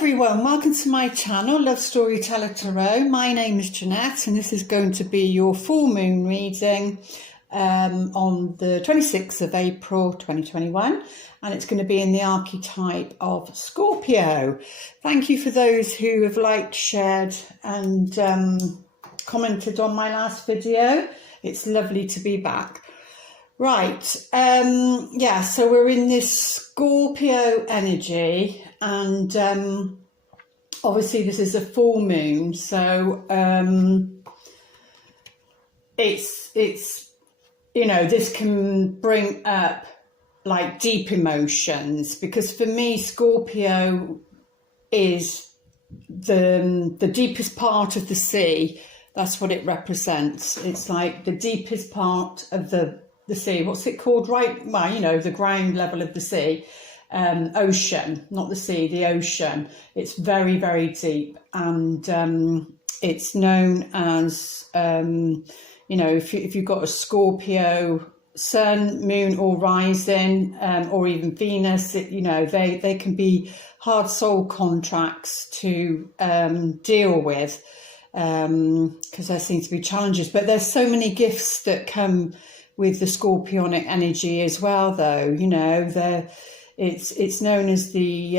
everyone, welcome to my channel, Love Storyteller Tarot. My name is Jeanette and this is going to be your full moon reading on the 26th of April 2021, and it's going to be in the archetype of Scorpio. Thank you for those who have liked, shared and commented on my last video. It's lovely to be back. Right, so we're in this Scorpio energy, and obviously this is a full moon, so it's you know, this can bring up like deep emotions, because for me Scorpio is the deepest part of the sea. That's what it represents. It's like the deepest part of the sea. What's it called? Right, well, you know, the ground level of the sea. Ocean, not the sea, the ocean. It's very, very deep, and it's known as, you know, if you've got a Scorpio sun, moon or rising, or even Venus, you know, they can be hard soul contracts to deal with, because there seem to be challenges. But there's so many gifts that come with the Scorpionic energy as well, though. You know, it's known as the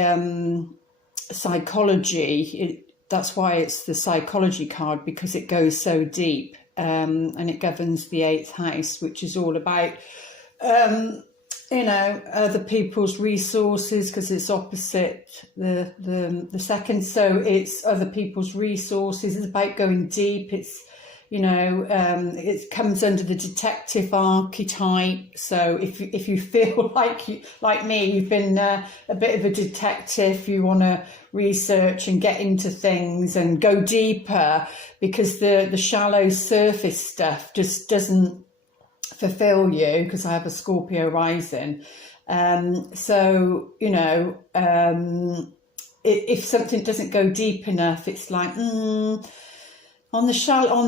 psychology. That's why it's the psychology card, because it goes so deep, and it governs the 8th house, which is all about you know, other people's resources, because it's opposite the second. So it's other people's resources. It's about going deep. It's, you know, it comes under the detective archetype. So if you feel like me, you've been a bit of a detective, you want to research and get into things and go deeper, because the shallow surface stuff just doesn't fulfill you, because I have a Scorpio rising. So, you know, if something doesn't go deep enough, it's like, on the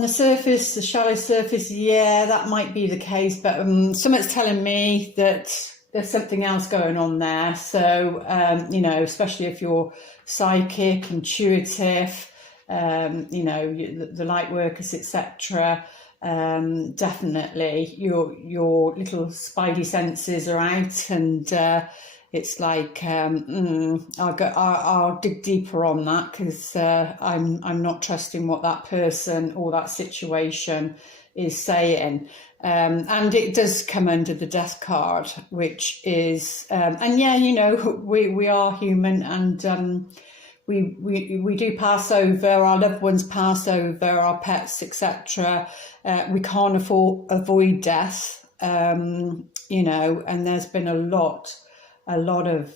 surface, the shallow surface, yeah, that might be the case, but something's telling me that there's something else going on there. So, you know, especially if you're psychic, intuitive, you know, the light workers, etc., definitely your little spidey senses are out, and it's like, I'll dig deeper on that, because I'm not trusting what that person or that situation is saying. And it does come under the Death card, which is, and yeah, you know, we are human, and we do pass over, our loved ones pass over, our pets, etc. We can't avoid death, you know, and there's been a lot of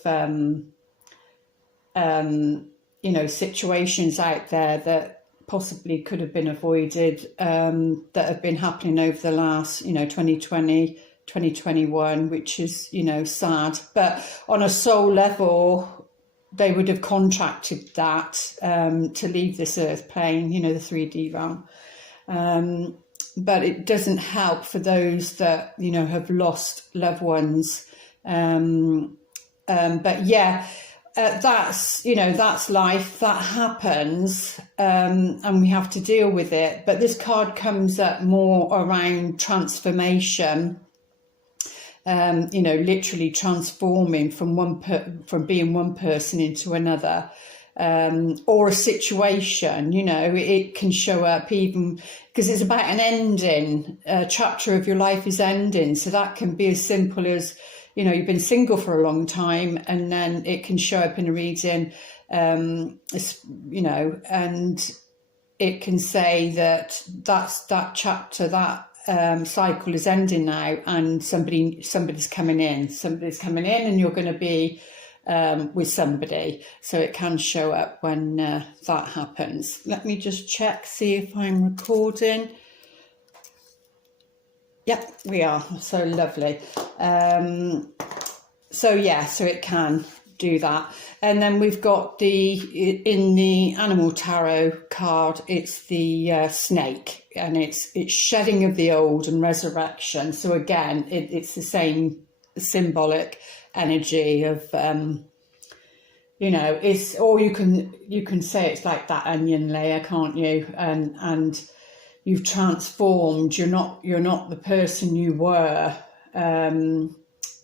you know, situations out there that possibly could have been avoided, that have been happening over the last, you know, 2020, 2021, which is, you know, sad. But on a soul level, they would have contracted that to leave this earth plane, you know, the 3D realm. But it doesn't help for those that, you know, have lost loved ones. But yeah, that's, you know, that's life, that happens, and we have to deal with it. But this card comes up more around transformation, you know, literally transforming from being one person into another, or a situation. You know, it can show up even because it's about an ending, a chapter of your life is ending. So that can be as simple as, you know, you've been single for a long time, and then it can show up in a reading, you know, and it can say that that chapter, that cycle is ending now, and somebody's coming in, and you're going to be with somebody. So it can show up when that happens. Let me just check, see if I'm recording. Yep, we are. So lovely. So yeah, so it can do that. And then we've got in the animal tarot card, it's the snake, and it's shedding of the old and resurrection. So again, it's the same symbolic energy of you know, it's, or you can say it's like that onion layer, can't you? And you've transformed. You're not the person you were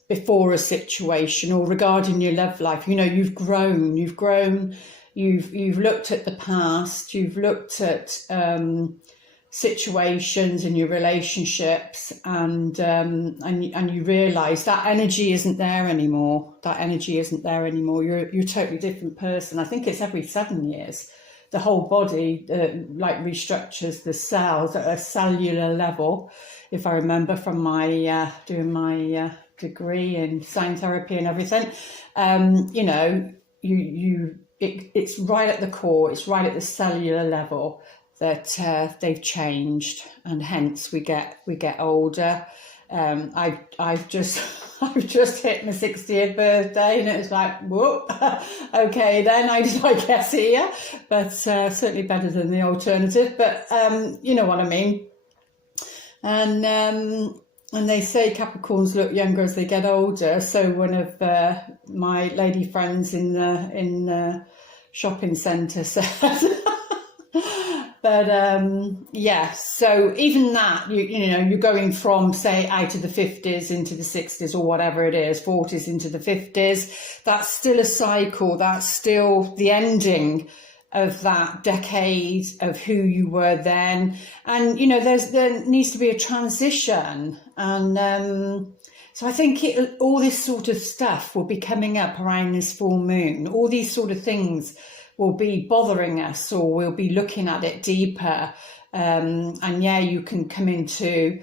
before a situation or regarding your love life. You know, you've grown. You've looked at the past. You've looked at situations in your relationships, and you realise that energy isn't there anymore. You're a totally different person. I think it's every 7 years the whole body like restructures the cells at a cellular level, if I remember from my doing my degree in sound therapy and everything. You know, it's right at the core, it's right at the cellular level that they've changed, and hence we get older. I've just hit my 60th birthday, and it was like, whoop, okay then, I guess here, but certainly better than the alternative. But you know what I mean. And they say Capricorns look younger as they get older. So one of my lady friends in the shopping centre said. But yeah, so even that, you know, you're going from, say, out of the 50s into the 60s or whatever it is, 40s into the 50s. That's still a cycle. That's still the ending of that decade of who you were then. And, you know, there needs to be a transition. And so I think all this sort of stuff will be coming up around this full moon. All these sort of things will be bothering us, or we'll be looking at it deeper. And yeah, you can come into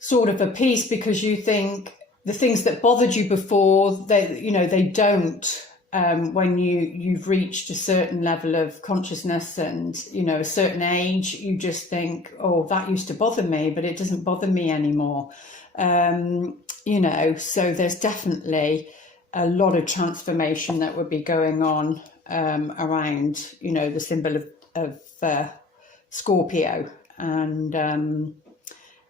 sort of a peace because you think the things that bothered you before, they don't. When you've reached a certain level of consciousness and, you know, a certain age, you just think, oh, that used to bother me, but it doesn't bother me anymore. You know, so there's definitely a lot of transformation that would be going on around, you know, the symbol of Scorpio. And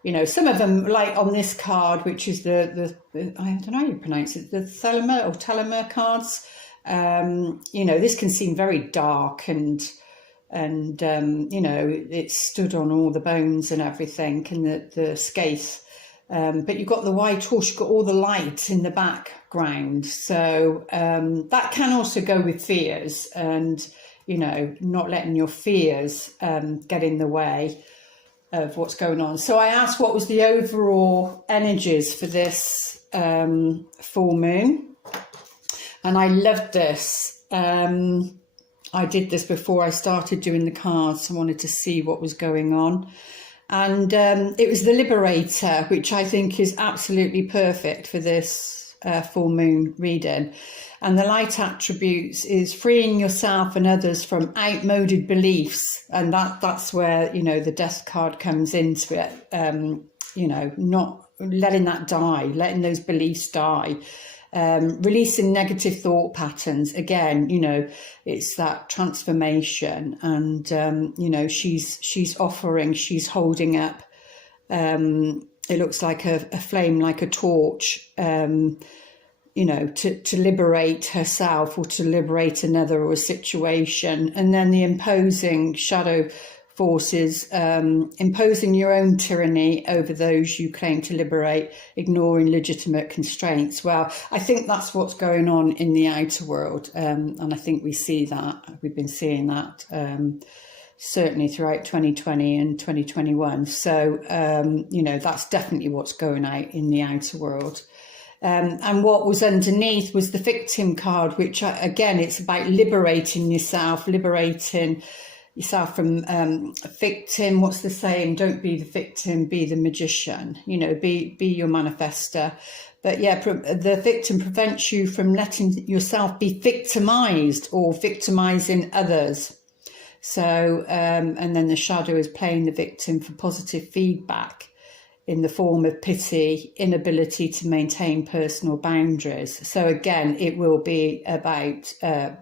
you know, some of them, like on this card, which is the I don't know how you pronounce it, the telomere cards. You know, this can seem very dark and you know, it's stood on all the bones and everything, and the scathe. But you've got the white horse, you've got all the light in the background. So that can also go with fears, and, you know, not letting your fears get in the way of what's going on. So I asked what was the overall energies for this full moon. And I loved this. I did this before I started doing the cards. I wanted to see what was going on. And it was the Liberator, which I think is absolutely perfect for this full moon reading. And the light attributes is freeing yourself and others from outmoded beliefs. And that's where, you know, the Death card comes into it. You know, not letting that die, letting those beliefs die. Releasing negative thought patterns. Again, you know, it's that transformation. And, you know, she's offering, she's holding up, it looks like a flame, like a torch, you know, to liberate herself or to liberate another or a situation. And then the imposing shadow forces, imposing your own tyranny over those you claim to liberate, ignoring legitimate constraints. Well, I think that's what's going on in the outer world. And I think we see that, we've been seeing that certainly throughout 2020 and 2021. So, you know, that's definitely what's going out in the outer world. And what was underneath was the victim card, which again, it's about liberating yourself, from a victim. What's the saying? Don't be the victim, be the magician. You know, be your manifester. But yeah, the victim prevents you from letting yourself be victimized or victimizing others. So, and then the shadow is playing the victim for positive feedback in the form of pity, inability to maintain personal boundaries. So again, it will be about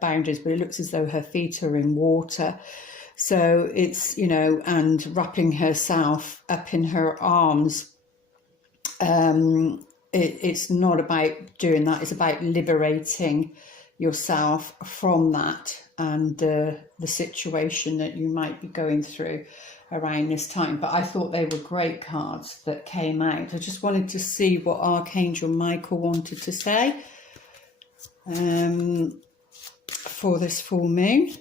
boundaries, but it looks as though her feet are in water. So it's, you know, and wrapping herself up in her arms. It's not about doing that. It's about liberating yourself from that and the situation that you might be going through around this time. But I thought they were great cards that came out. I just wanted to see what Archangel Michael wanted to say for this full moon.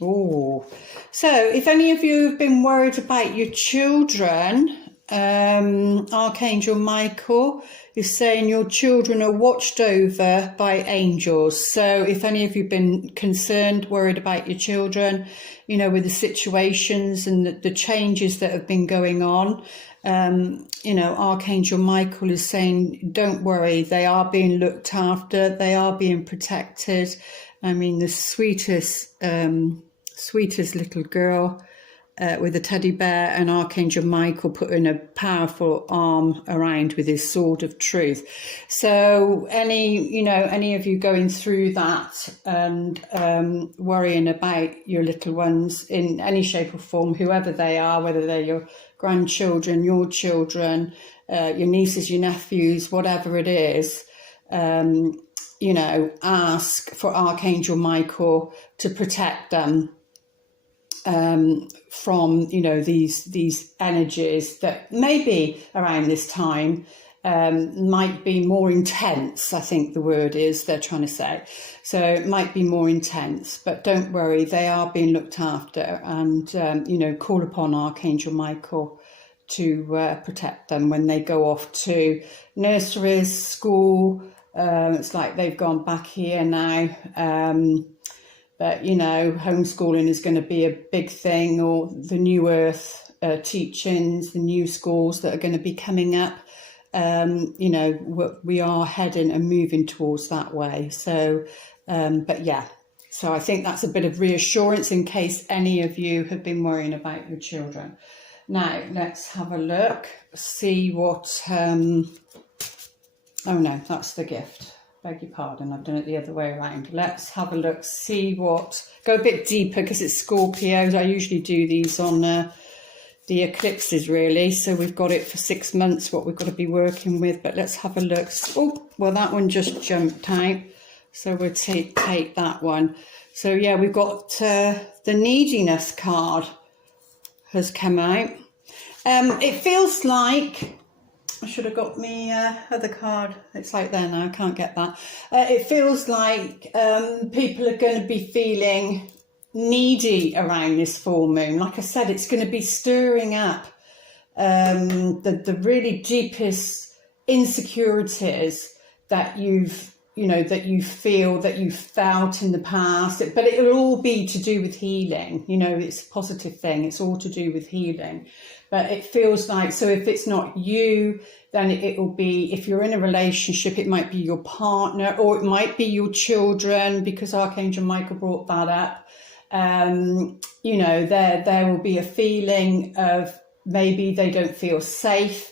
Oh, so if any of you have been worried about your children, Archangel Michael is saying your children are watched over by angels. So if any of you have been concerned, worried about your children, you know, with the situations and the changes that have been going on, you know, Archangel Michael is saying, don't worry, they are being looked after, they are being protected. I mean, the sweetest little girl with a teddy bear, and Archangel Michael putting a powerful arm around with his sword of truth. So any of you going through that and worrying about your little ones in any shape or form, whoever they are, whether they're your grandchildren, your children, your nieces, your nephews, whatever it is, you know, ask for Archangel Michael to protect them from, you know, these energies that maybe around this time might be more intense. I think the word is they're trying to say. So it might be more intense, but don't worry, they are being looked after, and you know, call upon Archangel Michael to protect them when they go off to nurseries, school. It's like they've gone back here now. But, you know, homeschooling is going to be a big thing, or the New Earth teachings, the new schools that are going to be coming up. You know, we are heading and moving towards that way. So, but yeah, so I think that's a bit of reassurance in case any of you have been worrying about your children. Now, let's have a look, see what... oh no, that's the gift. Beg your pardon, I've done it the other way around. Let's have a look, see what... Go a bit deeper because it's Scorpios. I usually do these on the eclipses, really. So we've got it for 6 months, what we've got to be working with. But let's have a look. Oh, well, that one just jumped out. So we'll take that one. So, yeah, we've got the neediness card has come out. It feels like... I should have got me other card. It's like there now, I can't get that. It feels like people are going to be feeling needy around this full moon. Like I said, it's going to be stirring up the really deepest insecurities that you feel, that you've felt in the past. But it will all be to do with healing. You know, it's a positive thing. It's all to do with healing. But it feels like, so if it's not you, then it will be, if you're in a relationship, it might be your partner, or it might be your children, because Archangel Michael brought that up. You know, there will be a feeling of maybe they don't feel safe.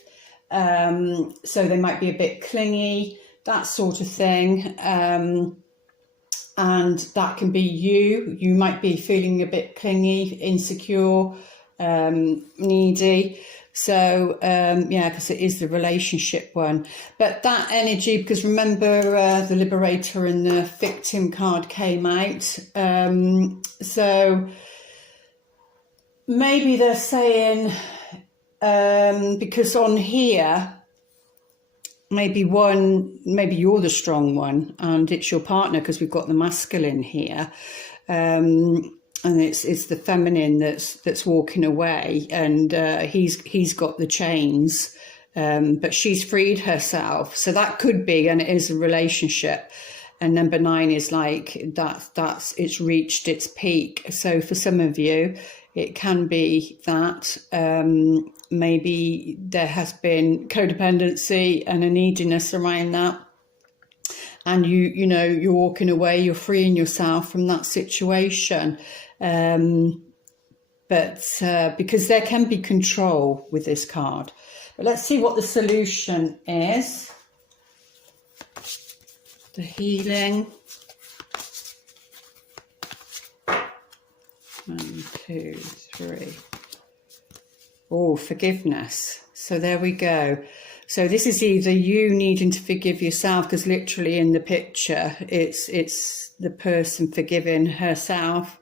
So they might be a bit clingy, that sort of thing. And that can be you. You might be feeling a bit clingy, insecure, needy. So yeah, because it is the relationship one. But that energy, because remember the Liberator and the Victim card came out. So maybe they're saying, because on here, maybe you're the strong one and it's your partner, because we've got the masculine here. And it's the feminine that's walking away, and he's got the chains, but she's freed herself. So that could be, and it is a relationship. And number 9 is like that's it's reached its peak. So for some of you, it can be that maybe there has been codependency and a neediness around that. And you know, you're walking away, you're freeing yourself from that situation. But because there can be control with this card. But let's see what the solution is. The healing. 1, 2, 3. Oh, forgiveness. So there we go. So this is either you needing to forgive yourself, because literally in the picture, it's the person forgiving herself,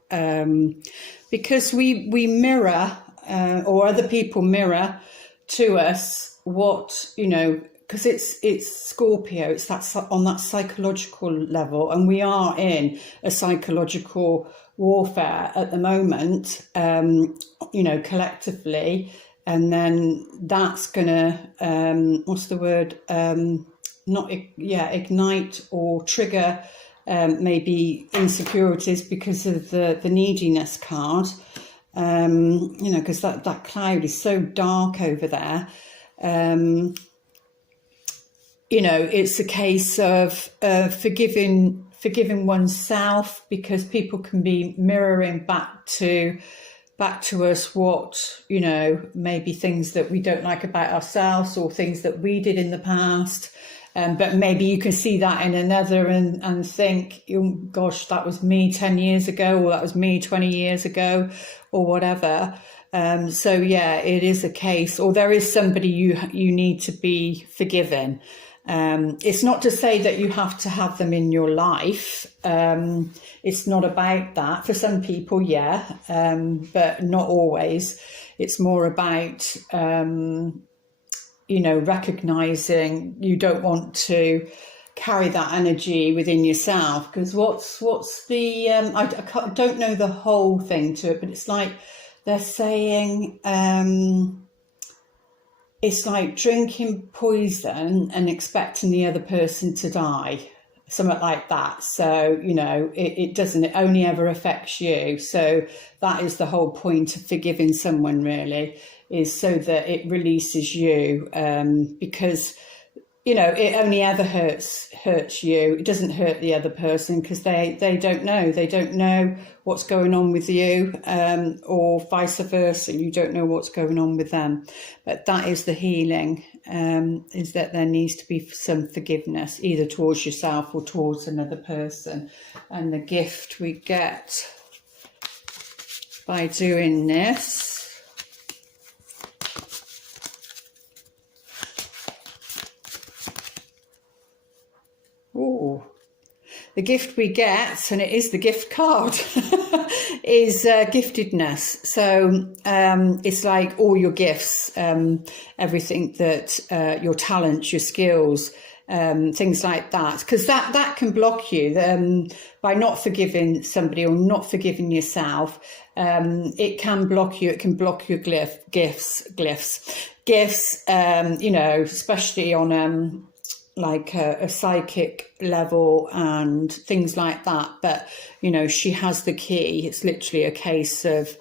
because we mirror, or other people mirror to us what, you know, because it's Scorpio, it's that on that psychological level, and we are in a psychological warfare at the moment, you know, collectively. And then that's gonna what's the word, ignite or trigger maybe insecurities because of the neediness card, you know, because that cloud is so dark over there. You know, it's a case of forgiving oneself, because people can be mirroring back to us what, you know, maybe things that we don't like about ourselves, or things that we did in the past. But maybe you can see that in another and think, oh gosh, that was me 10 years ago, or that was me 20 years ago, or whatever. So yeah, it is a case, or there is somebody you need to be forgiven. It's not to say that you have to have them in your life. It's not about that. For some people, yeah, but not always. It's more about, you know, recognizing you don't want to carry that energy within yourself. Because what's the, I don't know the whole thing to it, but it's like they're saying, it's like drinking poison and expecting the other person to die, something like that. So, you know, it doesn't, it only ever affects you. So that is the whole point of forgiving someone, really, is so that it releases you, because, you know, it only ever hurts you. It doesn't hurt the other person, because they don't know what's going on with you, or vice versa. You don't know what's going on with them. But that is the healing, is that there needs to be some forgiveness, either towards yourself or towards another person. And the gift we get by doing this, the gift we get, and it is the gift card, is giftedness. So it's like all your gifts, everything that, your talents, your skills, things like that. Because that can block you by not forgiving somebody or not forgiving yourself. It can block you. It can block your gifts, you know, especially on like a psychic level and things like that. But, you know, she has the key. It's literally a case of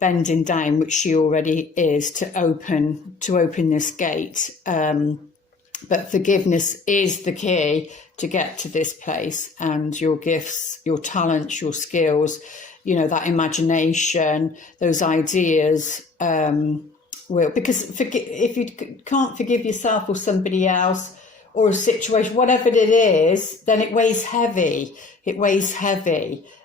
bending down, which she already is, to open this gate. But forgiveness is the key to get to this place. And your gifts, your talents, your skills, you know, that imagination, those ideas, will, because if you can't forgive yourself or somebody else, or a situation, whatever it is, then it weighs heavy.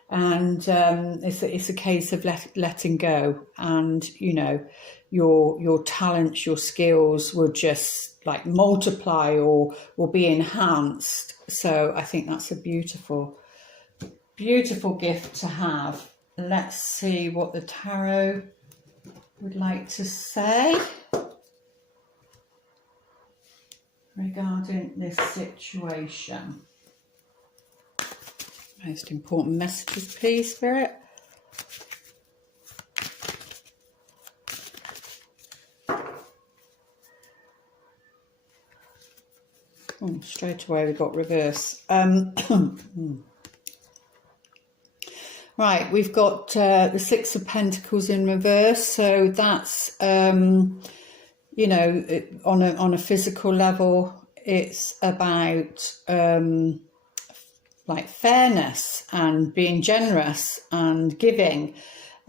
And it's a case of letting go. And, you know, your talents, your skills will just like multiply or will be enhanced. So I think that's a beautiful gift to have. Let's see what the tarot would like to say regarding this situation. Most important messages, please, Spirit. Straight away we got reverse. Right, we've got the Six of Pentacles in reverse. So that's you know, on a physical level, it's about like fairness and being generous and giving,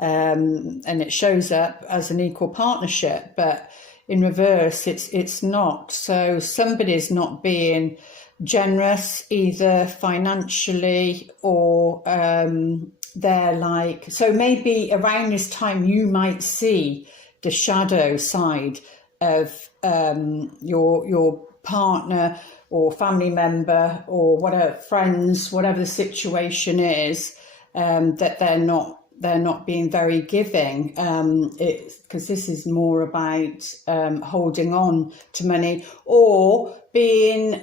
and it shows up as an equal partnership. But in reverse, it's not. So somebody's not being generous, either financially or they're like. So maybe around this time you might see the shadow side of your partner or family member or whatever, friends, whatever the situation is, that they're not being very giving. Because this is more about holding on to money or being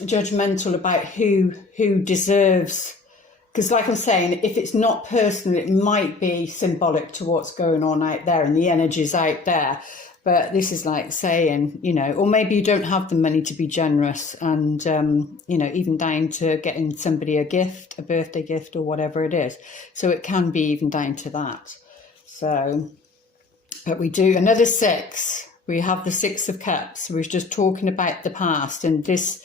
judgmental about who deserves. Because like I'm saying, if it's not personal, it might be symbolic to what's going on out there and the energies out there. But this is like saying, or maybe you don't have the money to be generous and, even down to getting somebody a gift, a birthday gift or whatever it is. So it can be even down to that. So, but we do another 6. We have the 6 of Cups. We were just talking about the past, and this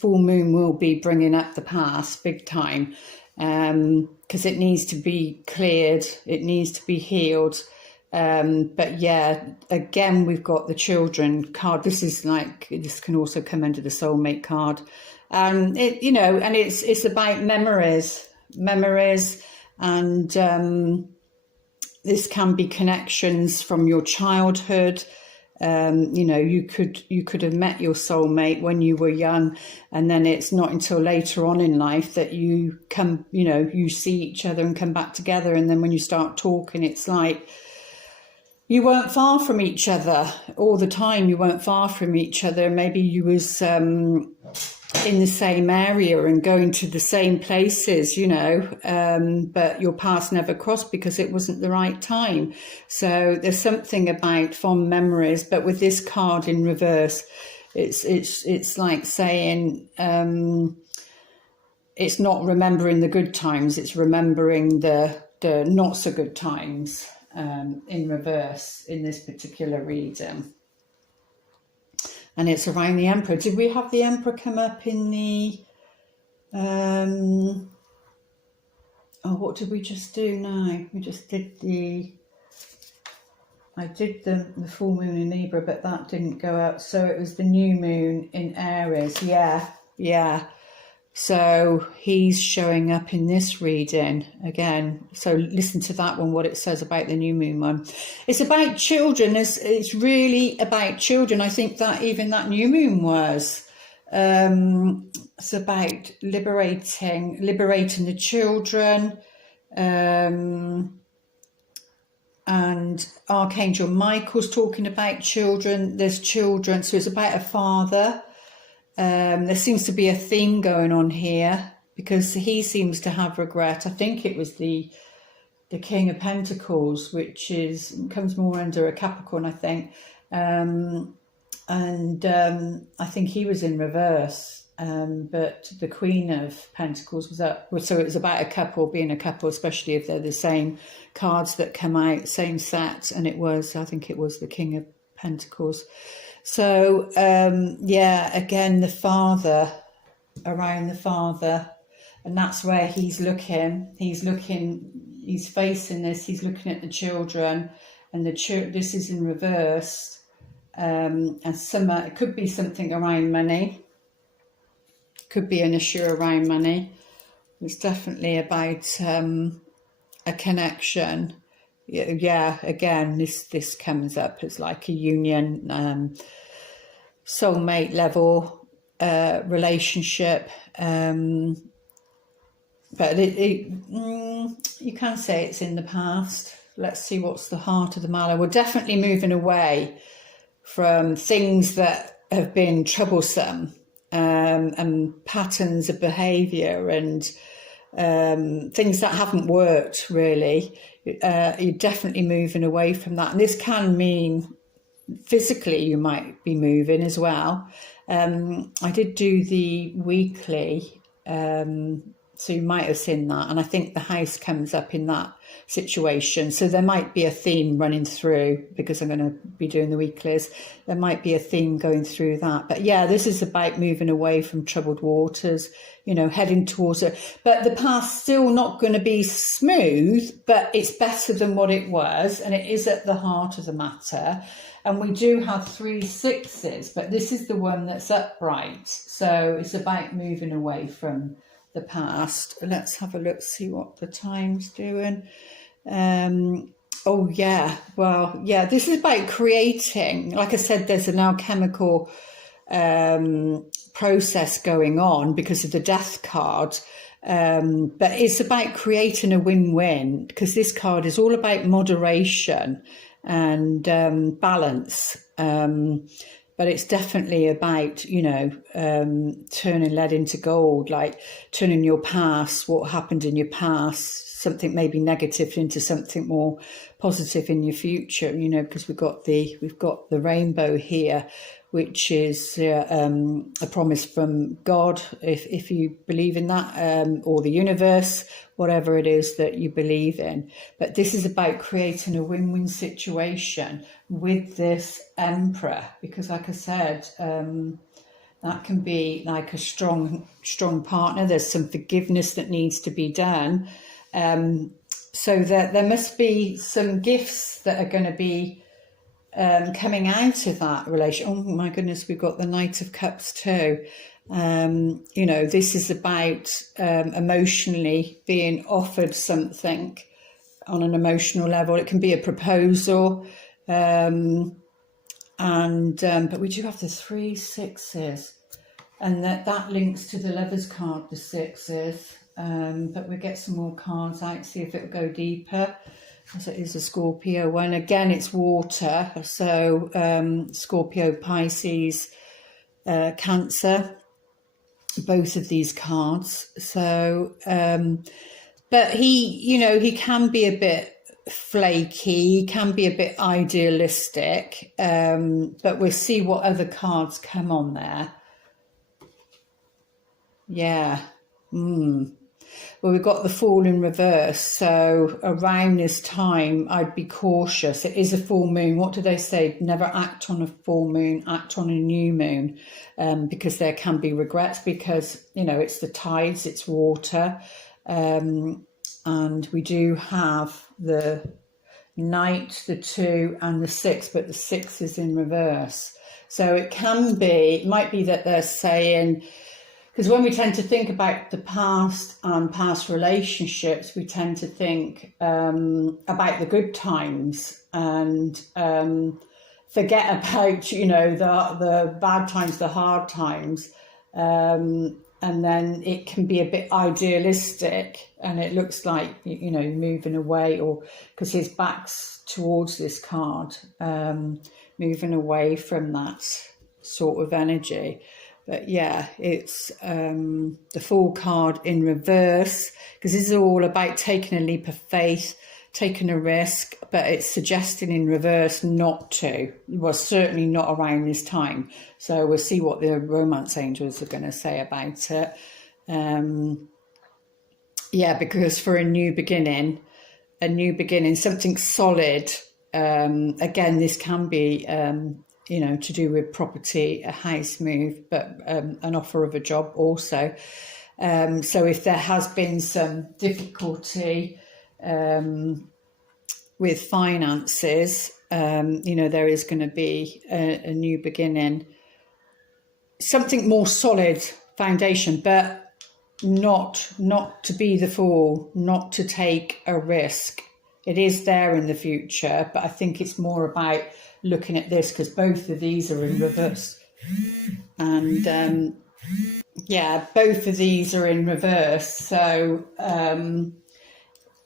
full moon will be bringing up the past big time. Because it needs to be cleared, it needs to be healed. But yeah, again, we've got the children card. This can also come under the soulmate card. It's about memories, and this can be connections from your childhood. You could have met your soulmate when you were young, and then it's not until later on in life that you come, you see each other and come back together. And then when you start talking, it's like you weren't far from each other all the time. You weren't far from each other. Maybe you was in the same area and going to the same places, but your paths never crossed because it wasn't the right time. So there's something about fond memories, but with this card in reverse, it's like saying it's not remembering the good times, it's remembering the not so good times in reverse in this particular reading. And it's around the Emperor. Did we have the Emperor come up in the... what did we just do now? We just did I did the full moon in Libra, but that didn't go out. So it was the new moon in Aries. Yeah. So he's showing up in this reading again. So listen to that one, what it says about the new moon one. It's about children. It's really about children. I think that even that new moon was. It's about liberating the children. And Archangel Michael's talking about children. There's children. So it's about a father. There seems to be a theme going on here because he seems to have regret. I think it was the King of Pentacles, which comes more under a Capricorn, I think. I think he was in reverse. But the Queen of Pentacles was up. So it was about a couple being a couple, especially if they're the same cards that come out, same set. And I think it was the King of Pentacles. So, again, the father, around the father, and that's where he's looking, he's facing this, he's looking at the children, and this is in reverse, and it could be something around money, could be an issue around money. It's definitely about a connection. Yeah, again, this comes up as like a union, soulmate level relationship, but you can say it's in the past. Let's see what's the heart of the matter. We're definitely moving away from things that have been troublesome, and patterns of behaviour and things that haven't worked really. You're definitely moving away from that, and this can mean physically you might be moving as well. I did do the weekly, so you might have seen that, and I think the house comes up in that situation. So there might be a theme running through, because I'm going to be doing the weeklies. There might be a theme going through that. But yeah, this is about moving away from troubled waters, heading towards it. But the path's still not going to be smooth, but it's better than what it was, and it is at the heart of the matter. And we do have 3 6s, but this is the one that's upright. So it's about moving away from the past. Let's have a look, see what the time's doing. Oh, yeah. Well, yeah, this is about creating. Like I said, there's an alchemical process going on because of the death card. But it's about creating a win-win, because this card is all about moderation and balance. But it's definitely about, turning lead into gold, like turning your past, what happened in your past, something maybe negative, into something more positive in your future, because we've got the rainbow here, which is a promise from God, if you believe in that, or the universe, whatever it is that you believe in. But this is about creating a win-win situation with this Emperor, because like I said, that can be like a strong partner. There's some forgiveness that needs to be done. So that there must be some gifts that are going to be coming out of that relation. Oh my goodness, we've got the Knight of Cups too. This is about emotionally being offered something on an emotional level. It can be a proposal, but we do have the 3 sixes, and that links to the Lovers card, the sixes. But we'll get some more cards out, see if it'll go deeper, as it is a Scorpio one. Again, it's water, so Scorpio, Pisces, Cancer, both of these cards. So, but he can be a bit flaky, he can be a bit idealistic, but we'll see what other cards come on there. Yeah. Well, we've got the Fool in reverse, so around this time I'd be cautious. It is a full moon. What do they say? Never act on a full moon, act on a new moon, because there can be regrets, because it's the tides, it's water, and we do have the Knight, the 2 and the 6, but the 6 is in reverse. So it might be that they're saying, because when we tend to think about the past and past relationships, we tend to think about the good times and forget about, the bad times, the hard times. And then it can be a bit idealistic, and it looks like, moving away, or because his back's towards this card, moving away from that sort of energy. But yeah, it's the Fool card in reverse, because this is all about taking a leap of faith, taking a risk, but it's suggesting in reverse not to. Well, certainly not around this time. So we'll see what the romance angels are going to say about it. Because for a new beginning, something solid. Again, this can be to do with property, a house move, but an offer of a job also. So if there has been some difficulty with finances, there is going to be a new beginning, something more solid foundation, but not to be the fool, not to take a risk. It is there in the future, but I think it's more about looking at this, because both of these are in reverse, and both of these are in reverse. So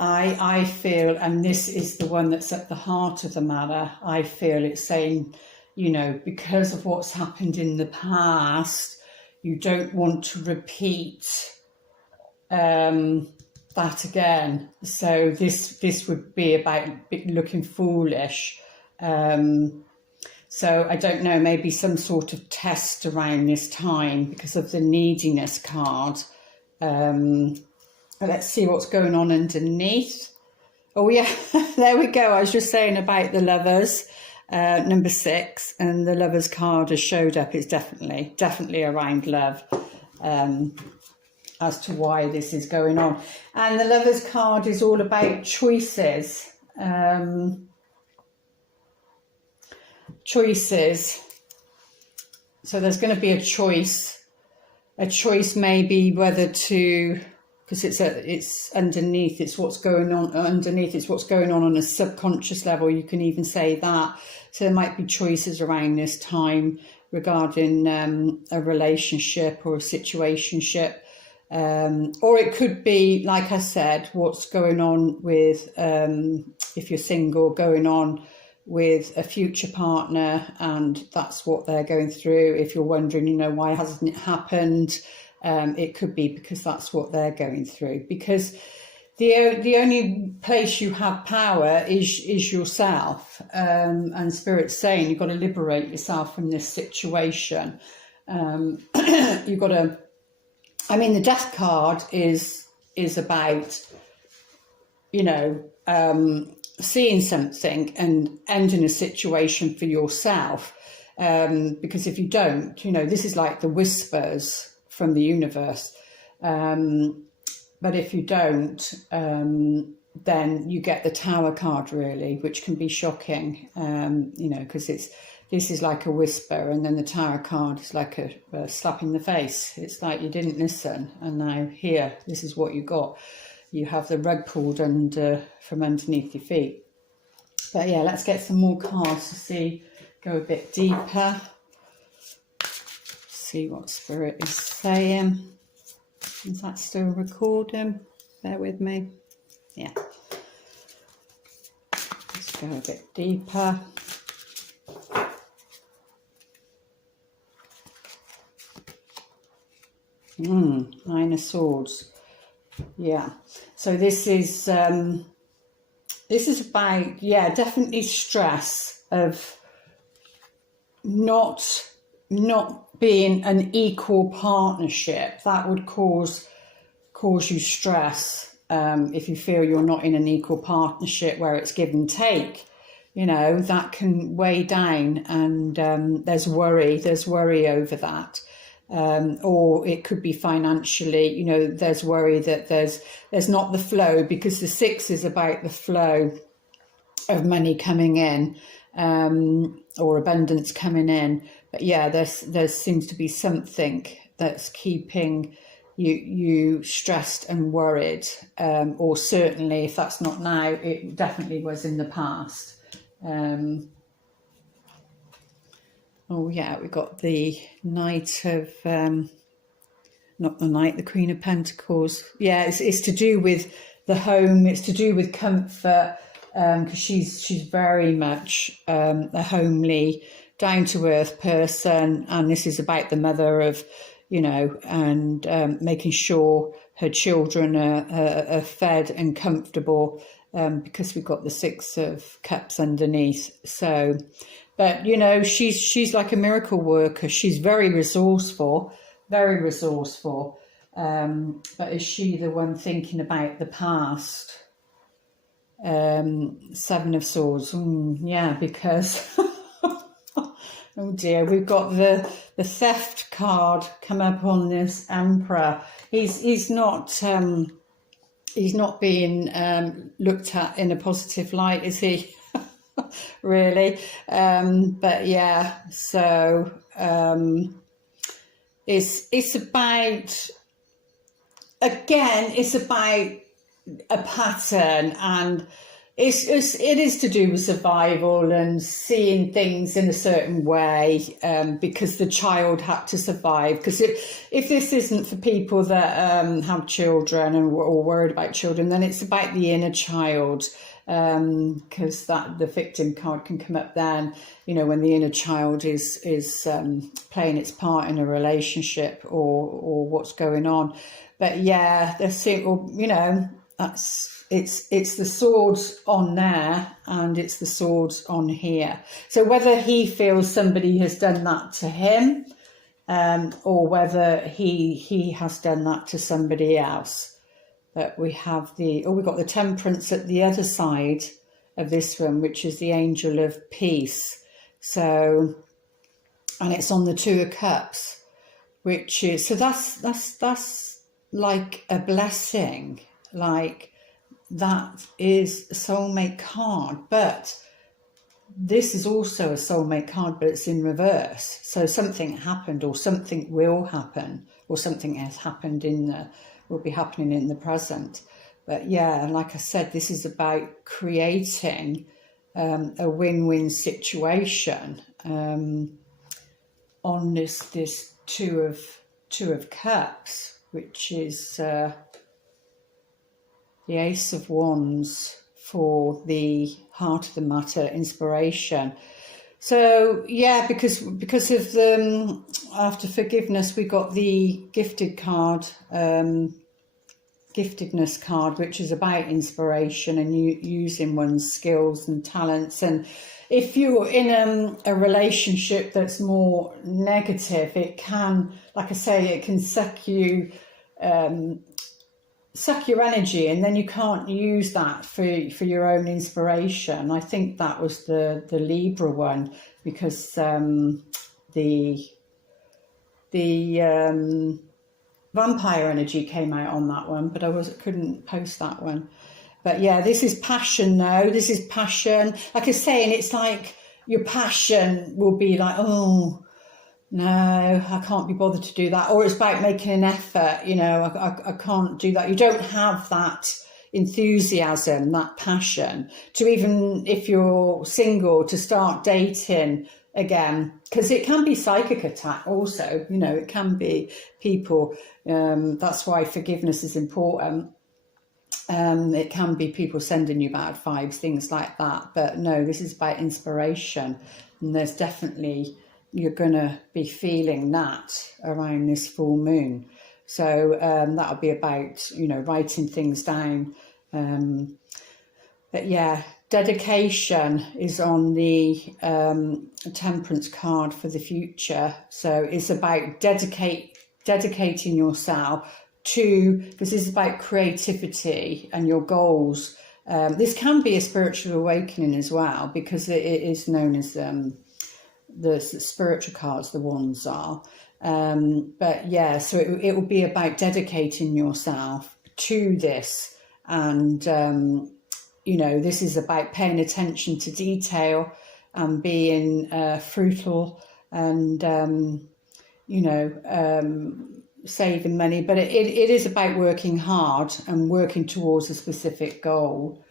I feel, and this is the one that's at the heart of the matter, I feel it's saying, because of what's happened in the past, you don't want to repeat that again. So this would be about looking foolish. So I don't know, maybe some sort of test around this time because of the neediness card. Let's see what's going on underneath. Oh yeah, there we go. I was just saying about the Lovers, number 6, and the Lovers card has showed up. It's definitely around love, as to why this is going on. And the Lovers card is all about choices. Choices. So there's going to be a choice maybe whether to because it's underneath, it's what's going on underneath, it's what's going on a subconscious level, you can even say that. So there might be choices around this time regarding a relationship or a situationship, or it could be, like I said, what's going on with, if you're single, going on with a future partner, and that's what they're going through. If you're wondering, you know, why hasn't it happened, it could be because that's what they're going through. Because the only place you have power is yourself, and Spirit's saying you've got to liberate yourself from this situation. You've got to, I mean, the Death card is about, you know, seeing something and ending a situation for yourself, because if you don't, you know, this is like the whispers from the universe, but if you don't, then you get the Tower card, really, which can be shocking, you know, because this is like a whisper, and then the Tower card is like a slap in the face. It's like you didn't listen, and now here, this is what you got. You have the rug pulled from underneath your feet. But yeah, let's get some more cards to see, go a bit deeper, see what Spirit is saying. Is that still recording? Bear with me. Yeah. Let's go a bit deeper. Nine of Swords. Yeah, so this is about, yeah, definitely stress of not being an equal partnership. That would cause you stress, if you feel you're not in an equal partnership where it's give and take. You know, that can weigh down, and there's worry over that. Or it could be financially, you know, there's worry that there's not the flow, because the 6 is about the flow of money coming in, or abundance coming in. But yeah, there seems to be something that's keeping you stressed and worried, or certainly, if that's not now, it definitely was in the past. Oh yeah, we got the Knight of, not the Knight, the Queen of Pentacles. Yeah, it's to do with the home. It's to do with comfort, because she's very much a homely, down-to-earth person, and this is about the mother of, you know, and making sure her children are fed and comfortable, because we've got the 6 of Cups underneath. So. But, you know, she's like a miracle worker. She's very resourceful, very resourceful. But is she the one thinking about the past? 7 of Swords. Yeah, because, oh dear, we've got the theft card come up on this Emperor. He's not being looked at in a positive light, is he? Really, but yeah, so it's about, again, it's about a pattern, and it is to do with survival and seeing things in a certain way, because the child had to survive. Because if this isn't for people that have children or worried about children, then it's about the inner child. Because the victim card can come up then, you know, when the inner child is playing its part in a relationship or what's going on. But yeah, you know, it's the swords on there, and it's the swords on here. So whether he feels somebody has done that to him, or whether he has done that to somebody else. But we have we've got the Temperance at the other side of this one, which is the Angel of Peace. So, and it's on the 2 of Cups, which is, so that's like a blessing, like that is a soulmate card. But this is also a soulmate card, but it's in reverse. So something happened, or something will happen, or something has happened in the will be happening in the present. But yeah, like I said, this is about creating a win-win situation on this two of Cups, which is the Ace of Wands for the heart of the matter, inspiration. So yeah, because of the after forgiveness, we got the gifted card, giftedness card, which is about inspiration and using one's skills and talents. And if you're in a relationship that's more negative, it can, like I say, it can suck your energy, and then you can't use that for your own inspiration. I think that was the Libra one, because the vampire energy came out on that one, but I couldn't post that one. But yeah, this is passion though. This is passion. Like I was saying, it's like your passion will be like, oh, no, I can't be bothered to do that. Or it's about making an effort, you know, I can't do that. You don't have that enthusiasm, that passion to, even if you're single, to start dating again, because it can be psychic attack also, you know, it can be people. That's why forgiveness is important. It can be people sending you bad vibes, things like that. But no, this is about inspiration, and there's definitely, you're going to be feeling that around this full moon. So that'll be about, you know, writing things down. But yeah, dedication is on the Temperance card for the future. So it's about dedicating yourself to, because this is about creativity and your goals. This can be a spiritual awakening as well, because it is known as the spiritual cards, the wands are. But yeah, so it will be about dedicating yourself to this. And, you know, this is about paying attention to detail and being fruitful and, you know, saving money. But it is about working hard and working towards a specific goal.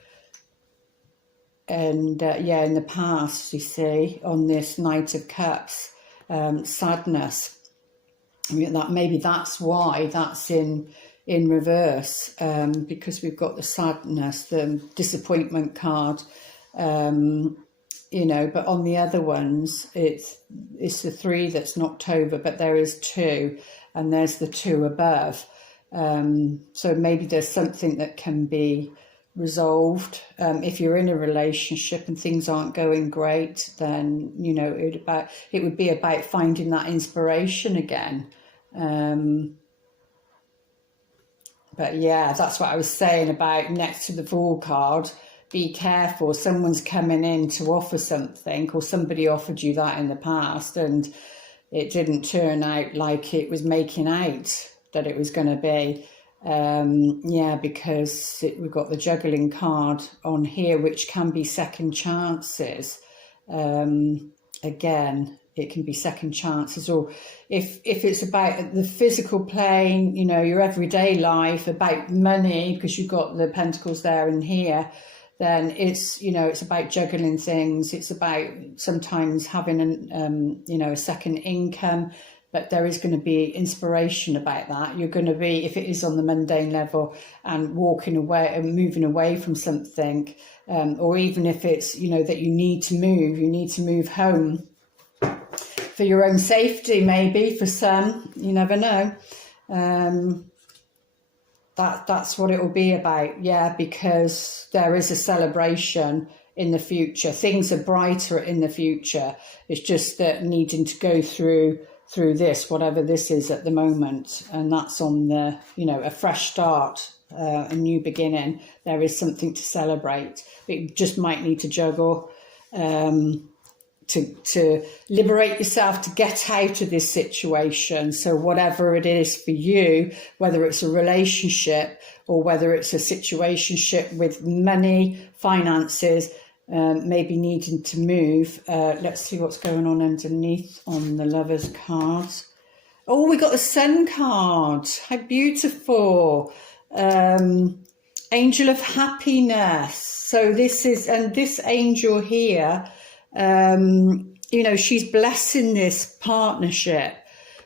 And yeah, in the past, you see, on this Knight of Cups, sadness. I mean, that maybe that's why that's in reverse, because we've got the sadness, the disappointment card, you know. But on the other ones, it's the 3 that's knocked over, but there is 2, and there's the 2 above. So maybe there's something that can be resolved. If you're in a relationship and things aren't going great, then, you know, it would be about finding that inspiration again. But yeah, that's what I was saying about next to the Fool card. Be careful, someone's coming in to offer something, or somebody offered you that in the past and it didn't turn out like it was making out that it was going to be. Yeah, because we've got the juggling card on here, which can be second chances. Again, it can be second chances, or if it's about the physical plane, you know, your everyday life, about money, because you've got the pentacles there and here, then it's, you know, it's about juggling things. It's about sometimes having you know, a second income. But there is going to be inspiration about that. You're going to be, if it is on the mundane level, and walking away and moving away from something, or even if it's, you know, that you need to move home for your own safety, maybe for some, you never know. That's what it will be about, yeah, because there is a celebration in the future. Things are brighter in the future. It's just that needing to go through this, whatever this is at the moment, and that's on the, you know, a fresh start, a new beginning. There is something to celebrate. You just might need to juggle to liberate yourself, to get out of this situation. So whatever it is for you, whether it's a relationship or whether it's a situationship with money, finances, maybe needing to move. Let's see what's going on underneath on the Lovers cards. Oh, we got the Sun card. How beautiful. Angel of happiness. So this is, and this angel here, you know, she's blessing this partnership.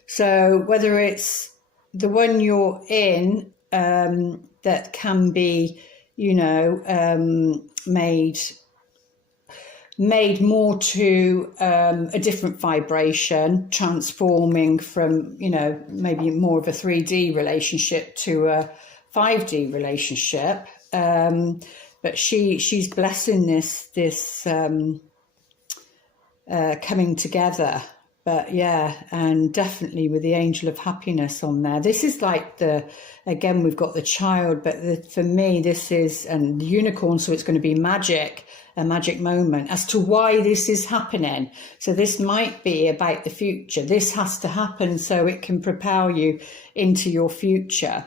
So whether it's the one you're in, that can be, you know, made more to a different vibration, transforming from, you know, maybe more of a 3D relationship to a 5D relationship. But she's blessing this coming together. But yeah, and definitely with the angel of happiness on there. This is like again, we've got the child, but for me, this is, and the unicorn, so it's going to be magic, a magic moment as to why this is happening. So this might be about the future. This has to happen so it can propel you into your future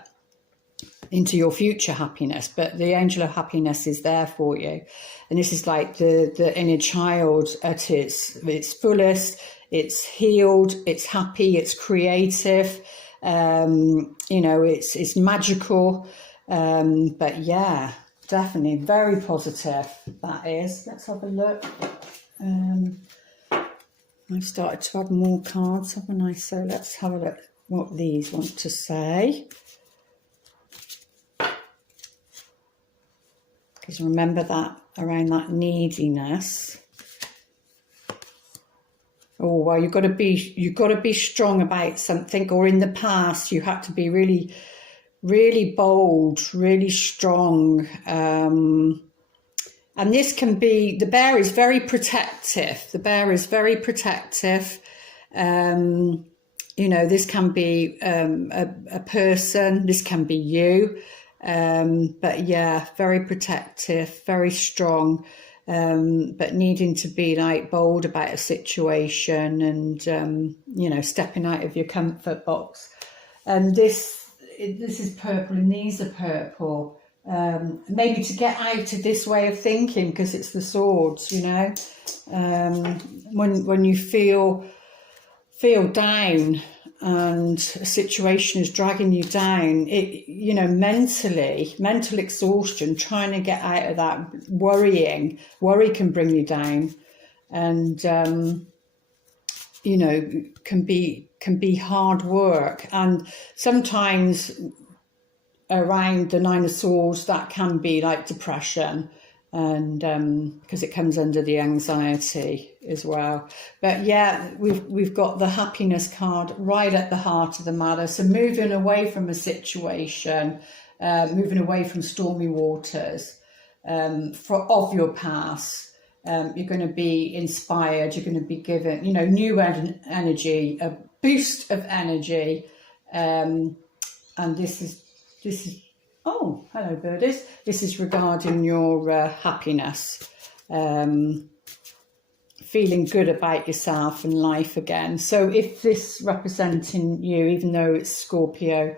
happiness. But the angel of happiness is there for you. And this is like the inner child at its fullest. It's healed, it's happy, it's creative, you know, it's magical. But yeah, definitely very positive, that is. Let's have a look. I've started to add more cards, haven't I? So let's have a look what these want to say. Because remember that around that neediness. Oh, well, you've got to be strong about something, or in the past you had to be really, really bold, really strong. And this can be, the bear is very protective. The bear is very protective. You know, this can be a person, this can be you. But yeah, very protective, very strong. But needing to be like bold about a situation and, you know, stepping out of your comfort box. And this is purple and these are purple. Maybe to get out of this way of thinking, because it's the swords, you know, when you feel down and a situation is dragging you down, you know, mental exhaustion, trying to get out of that, worry can bring you down, and you know, can be hard work. And sometimes around the Nine of Swords, that can be like depression, and because it comes under the anxiety as well. But yeah, we've got the happiness card right at the heart of the matter. So moving away from a situation, moving away from stormy waters, of your past. You're going to be inspired. You're going to be given, you know, new energy, a boost of energy, and this is. Oh, hello, birdies. This is regarding your happiness, feeling good about yourself and life again. So if this representing you, even though it's Scorpio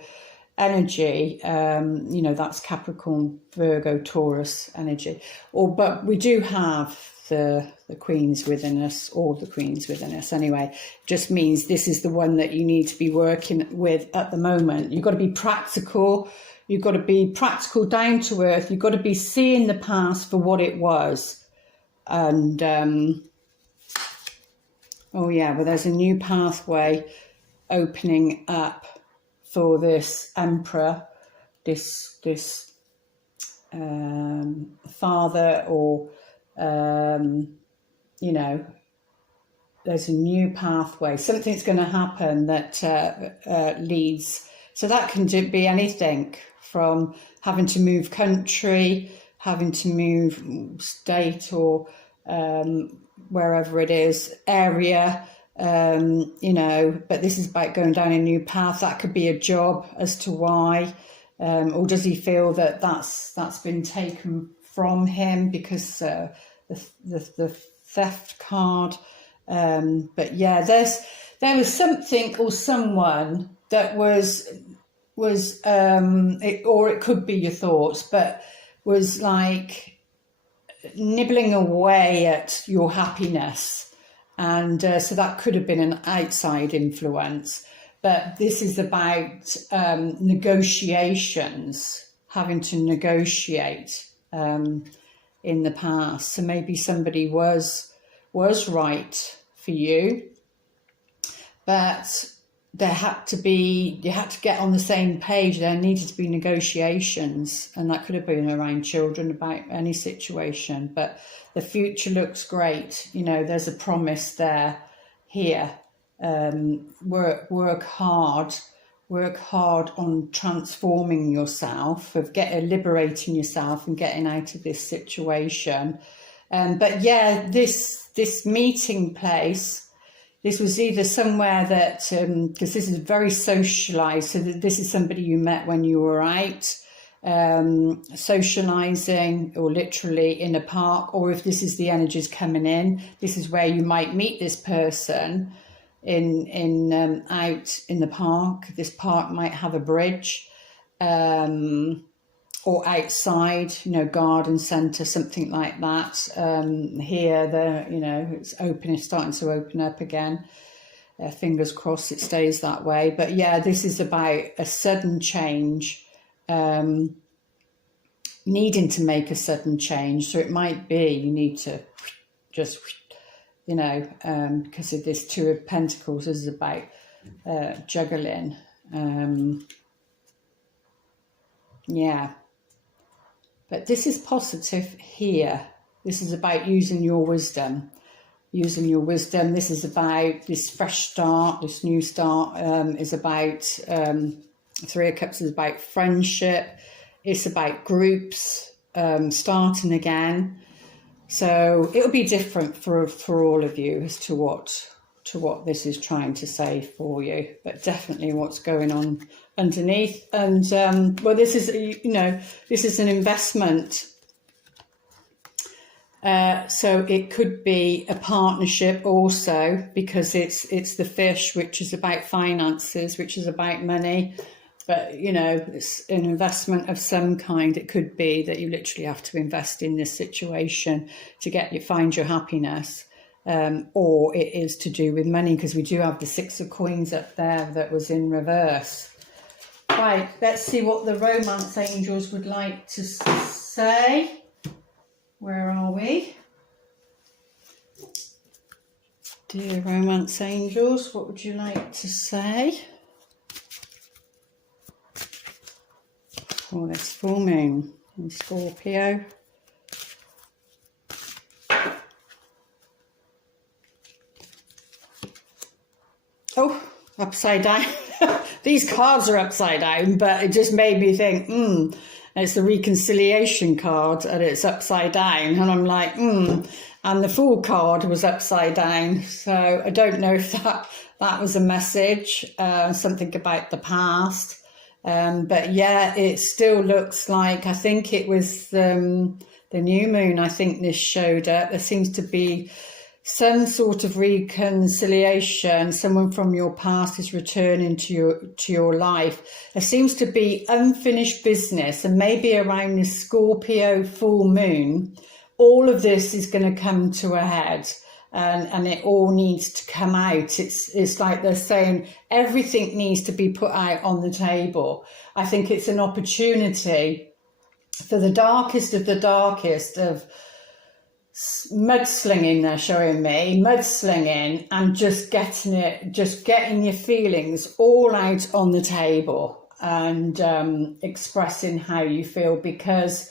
energy, you know, that's Capricorn, Virgo, Taurus energy. But we do have the queens within us, or the queens within us anyway. It just means this is the one that you need to be working with at the moment. You've got to be practical. You've got to be practical, down to earth. You've got to be seeing the past for what it was. And, oh yeah, well, there's a new pathway opening up for this emperor, this father, or, you know, there's a new pathway. Something's going to happen that leads. So that can be anything from having to move country, having to move state, or wherever it is, area, you know, but this is about going down a new path. That could be a job, as to why, or does he feel that that's been taken from him because the theft card. But yeah, there was something or someone that was or it could be your thoughts, but was like nibbling away at your happiness. And so that could have been an outside influence. but this is about negotiations, having to negotiate in the past. So maybe somebody was right for you, but you had to get on the same page. There needed to be negotiations, and that could have been around children, about any situation. But the future looks great. You know, there's a promise there here. Work hard on transforming yourself, of liberating yourself and getting out of this situation. But yeah, this meeting place, this was either somewhere that, because this is very socialised, so that this is somebody you met when you were out socialising, or literally in a park, or if this is the energies coming in, this is where you might meet this person out in the park. This park might have a bridge, or outside, you know, garden centre, something like that. Here, you know, it's starting to open up again. Fingers crossed it stays that way. But yeah, this is about a sudden change, needing to make a sudden change. So it might be you need to just, you know, because of this Two of Pentacles, this is about juggling. Yeah. But this is positive here. This is about using your wisdom. Using your wisdom. This is about this fresh start, this new start, is about, Three of Cups is about friendship. It's about groups, starting again. So it'll be different for all of you as to what this is trying to say for you, but definitely what's going on underneath. And well, this is, you know, this is an investment. So it could be a partnership also, because it's the fish, which is about finances, which is about money. But, you know, it's an investment of some kind. It could be that you literally have to invest in this situation to find your happiness. Or it is to do with money, because we do have the Six of Coins up there that was in reverse. Right, let's see what the romance angels would like to say. Where are we? Dear romance angels, what would you like to say? For this full moon in Scorpio. Oh, upside down. These cards are upside down, but it just made me think, it's the reconciliation card and it's upside down. And I'm like, and the Fool card was upside down. So I don't know if that was a message, something about the past. But yeah, it still looks like, I think it was the new moon, I think this showed up. There seems to be some sort of reconciliation. Someone from your past is returning to your life. There seems to be unfinished business, and maybe around this Scorpio full moon, all of this is going to come to a head, and it all needs to come out. It's like they're saying everything needs to be put out on the table. I think it's an opportunity for the darkest of mudslinging, they're showing me, mudslinging, and just getting your feelings all out on the table, and expressing how you feel, because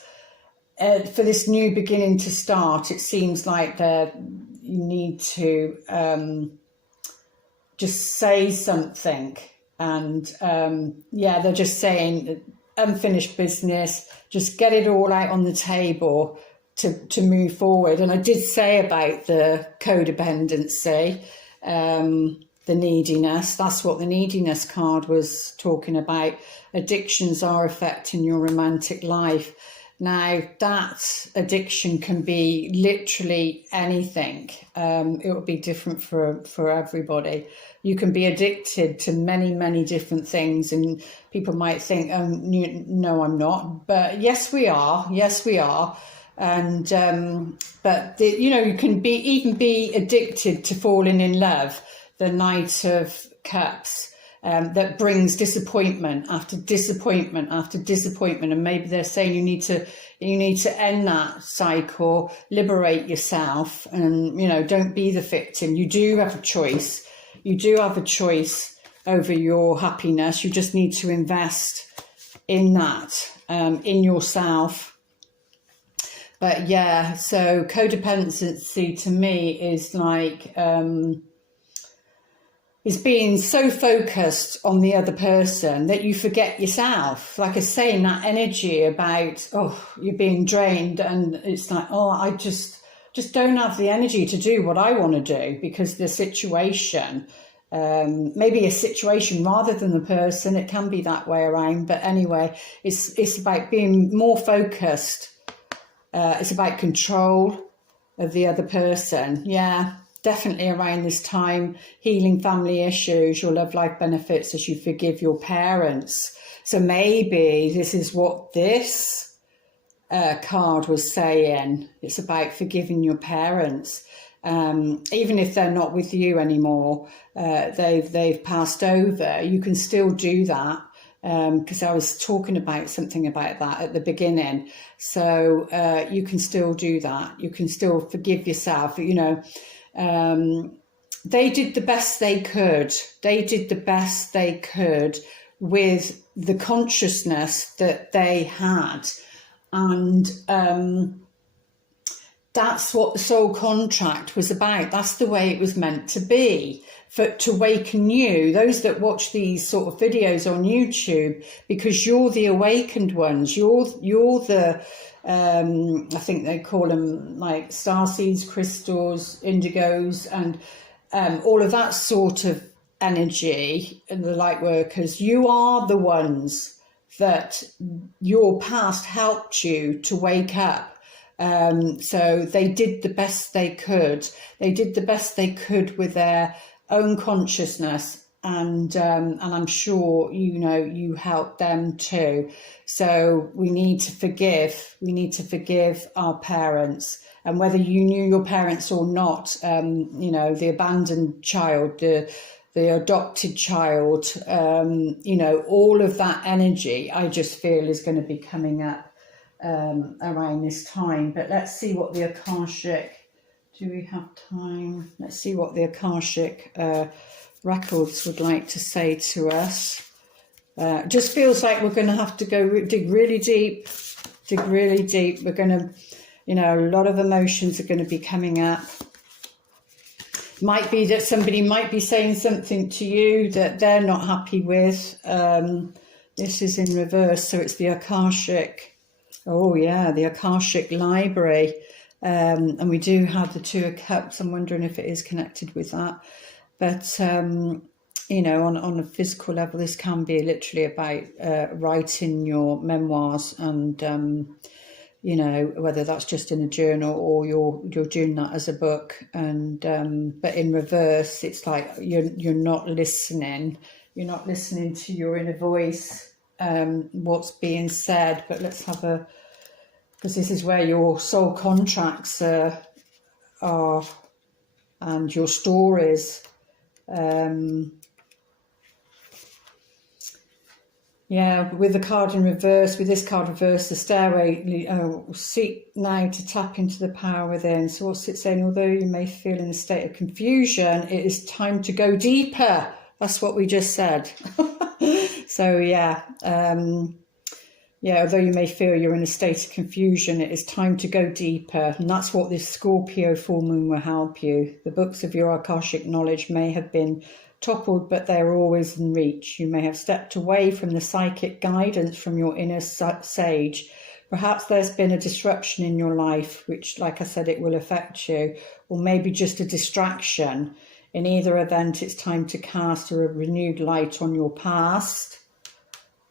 for this new beginning to start, it seems like you need to just say something. And yeah, they're just saying unfinished business, just get it all out on the table to move forward. And I did say about the codependency, the neediness. That's what the neediness card was talking about. Addictions are affecting your romantic life. Now, that addiction can be literally anything. It will be different for everybody. You can be addicted to many, many different things, and people might think, no, I'm not. But yes, we are. Yes, we are. And but you can even be addicted to falling in love. The Knight of Cups, that brings disappointment after disappointment after disappointment, and maybe they're saying you need to end that cycle, liberate yourself, and don't be the victim. You do have a choice. You do have a choice over your happiness. You just need to invest in that, in yourself. But yeah, so codependency to me is like is being so focused on the other person that you forget yourself. Like I was saying, that energy about, you're being drained, and it's like, I just don't have the energy to do what I want to do because the situation, maybe a situation rather than the person. It can be that way around, but anyway, it's about being more focused. It's about control of the other person. Yeah. Definitely around this time, healing family issues, your love life benefits as you forgive your parents. So maybe this is what this card was saying. It's about forgiving your parents. Even if they're not with you anymore, they've passed over, you can still do that. Because I was talking about something about that at the beginning. So you can still do that. You can still forgive yourself, they did the best they could. They did the best they could with the consciousness that they had. And that's what the soul contract was about. That's the way it was meant to be, to awaken you, those that watch these sort of videos on YouTube, because you're the awakened ones. You're the I think they call them like starseeds, crystals, indigos, and all of that sort of energy, and the light workers. You are the ones that your past helped you to wake up. So they did the best they could. They did the best they could with their own consciousness. And I'm sure, you helped them too. So we need to forgive. We need to forgive our parents. And whether you knew your parents or not, the abandoned child, the adopted child, all of that energy, I just feel is going to be coming up around this time. But let's see what the Akashic, do we have time? Let's see what the Akashic records would like to say to us. Just feels like we're going to have to dig really deep. We're going to, a lot of emotions are going to be coming up. Might be that somebody might be saying something to you that they're not happy with. This is in reverse, so it's the Akashic. Oh yeah, the Akashic library. And we do have the Two of Cups. I'm wondering if it is connected with that. But, on a physical level, this can be literally about writing your memoirs and, whether that's just in a journal or you're doing that as a book. And but in reverse, it's like you're not listening. You're not listening to your inner voice, what's being said. But let's have because this is where your soul contracts are and your stories. With the card in reverse, with this card reversed, the stairway, seek now to tap into the power within. So what's it saying? Although you may feel in a state of confusion, it is time to go deeper. That's what we just said. So although you may feel you're in a state of confusion, it is time to go deeper. And that's what this Scorpio full moon will help you. The books of your Akashic knowledge may have been toppled, but they're always in reach. You may have stepped away from the psychic guidance from your inner sage. Perhaps there's been a disruption in your life, which, like I said, it will affect you, or maybe just a distraction. In either event, it's time to cast a renewed light on your past,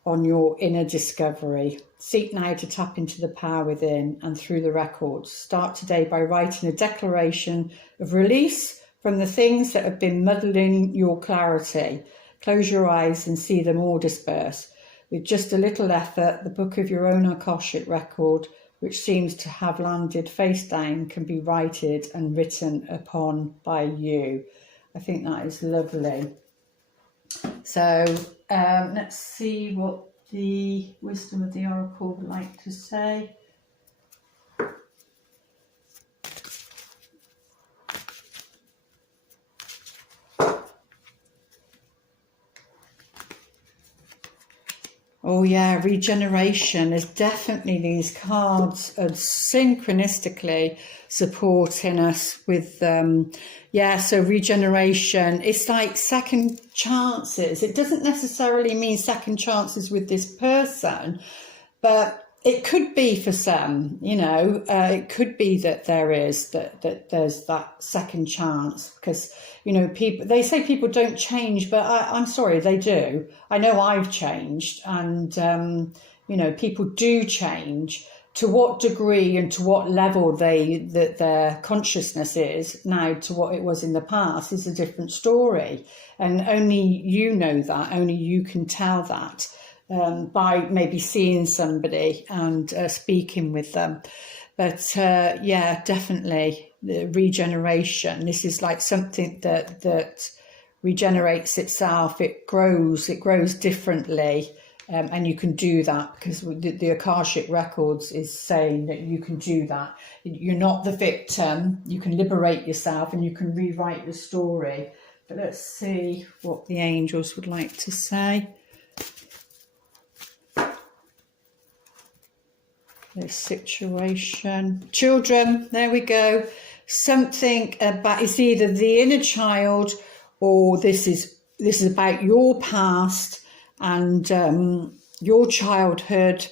on your inner discovery. Seek now to tap into the power within and through the records. Start today by writing a declaration of release from the things that have been muddling your clarity. Close your eyes and see them all disperse. With just a little effort, the book of your own Akashic record, which seems to have landed face down, can be righted and written upon by you. I think that is lovely. So let's see what the wisdom of the oracle would like to say. Oh yeah, regeneration is definitely, these cards are synchronistically supporting us with, so regeneration, it's like second chances. It doesn't necessarily mean second chances with this person, but it could be for some, it could be that there's that second chance, because, they say people don't change, but I'm sorry, they do. I know I've changed, and, people do change. To what degree and to what level that their consciousness is now to what it was in the past is a different story. And only you know that, only you can tell that. By maybe seeing somebody and speaking with them. But definitely the regeneration. This is like something that regenerates itself. It grows differently. And you can do that because the Akashic Records is saying that you can do that. You're not the victim. You can liberate yourself and you can rewrite the story. But let's see what the angels would like to say. This situation. Children, there we go. Something about, it's either the inner child or this is about your past and your childhood,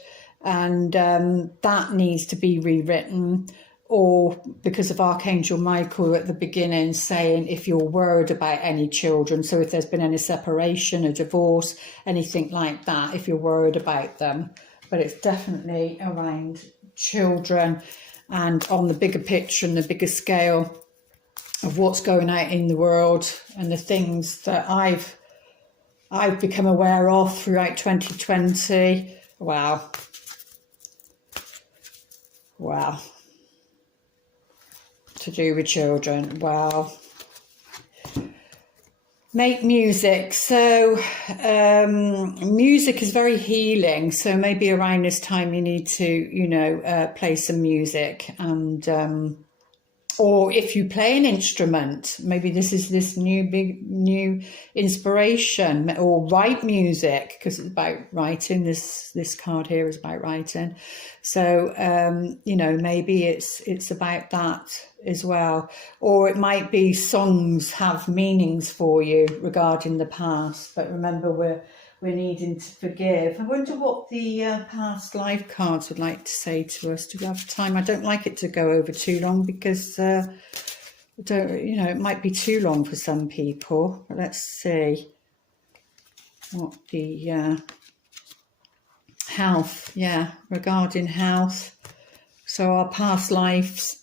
and that needs to be rewritten. Or because of Archangel Michael at the beginning saying if you're worried about any children, so if there's been any separation, a divorce, anything like that, if you're worried about them. But it's definitely around children and on the bigger picture and the bigger scale of what's going out in the world and the things that I've become aware of throughout 2020. Wow. To do with children. Wow. Make music. So music is very healing. So maybe around this time you need to, play some music, and or if you play an instrument, maybe this is this new inspiration, or write music because it's about writing. This card here is about writing. So maybe it's about that as well. Or it might be songs have meanings for you regarding the past, but remember we're needing to forgive. I wonder what the past life cards would like to say to us. Do we have time? I don't like it to go over too long because it might be too long for some people. But let's see what the health, regarding health. So our past lives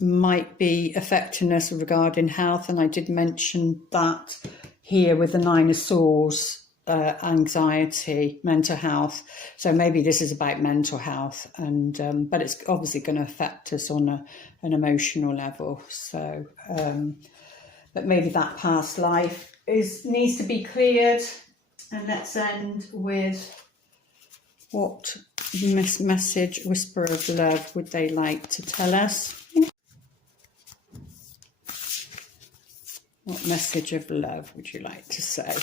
might be affecting us regarding health, and I did mention that here with the Nine of Swords, anxiety, mental health. So maybe this is about mental health, and but it's obviously going to affect us on an emotional level. So, but maybe that past life needs to be cleared. And let's end with what message, whisper of love, would they like to tell us? What message of love would you like to say?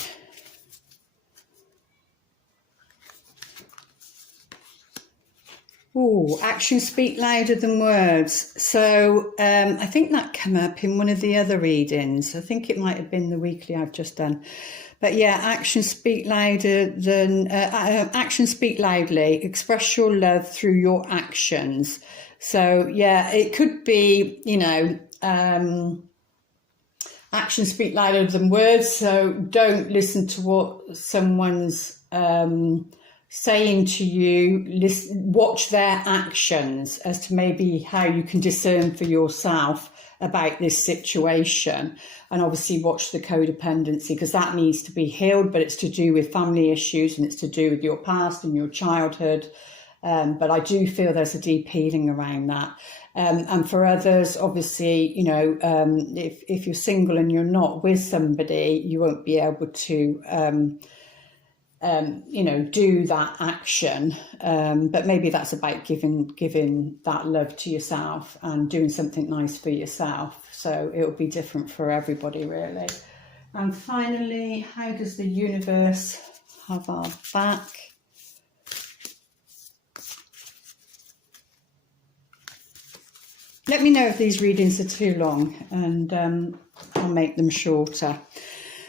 Oh, actions speak louder than words. So I think that came up in one of the other readings. I think it might have been the weekly I've just done. But yeah, actions speak louder than actions speak loudly. Express your love through your actions. So yeah, it could be, actions speak louder than words. So don't listen to what someone's saying to you. Watch their actions as to maybe how you can discern for yourself about this situation. And obviously watch the codependency, because that needs to be healed, but it's to do with family issues and it's to do with your past and your childhood. But I do feel there's a deep healing around that. And for others, obviously, you know, if you're single and you're not with somebody, you won't be able to, you know, do that action. But maybe that's about giving that love to yourself and doing something nice for yourself. So it'll be different for everybody, really. And finally, how does the universe have our back? Let me know if these readings are too long, and I'll make them shorter.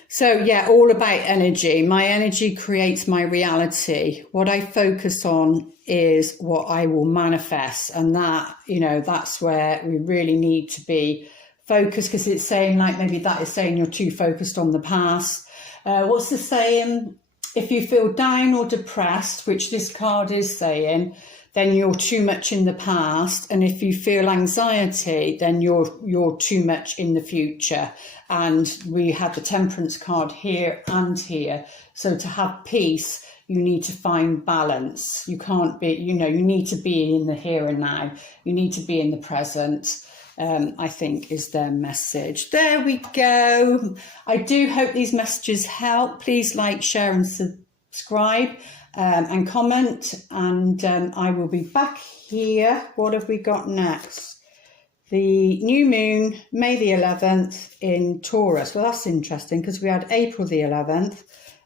So yeah, all about energy. My energy creates my reality. What I focus on is what I will manifest. And that, you know, that's where we really need to be focused, because it's saying, like, maybe that is saying you're too focused on the past. What's the saying? If you feel down or depressed, which this card is saying, then you're too much in the past. And if you feel anxiety, then you're too much in the future. And we have the Temperance card here and here. So to have peace, you need to find balance. You can't be, you know, you need to be in the here and now. You need to be in the present, I think is their message. There we go. I do hope these messages help. Please like, share and subscribe. And comment, and I will be back here. What have we got next? The new moon, May the 11th in Taurus. Well, that's interesting, because we had April the 11th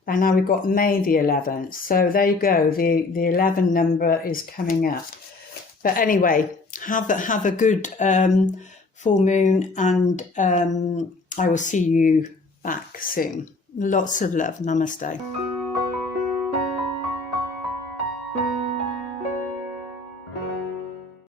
and now we've got May the 11th. So there you go, the 11 number is coming up. But anyway, have a good full moon, and I will see you back soon. Lots of love. Namaste.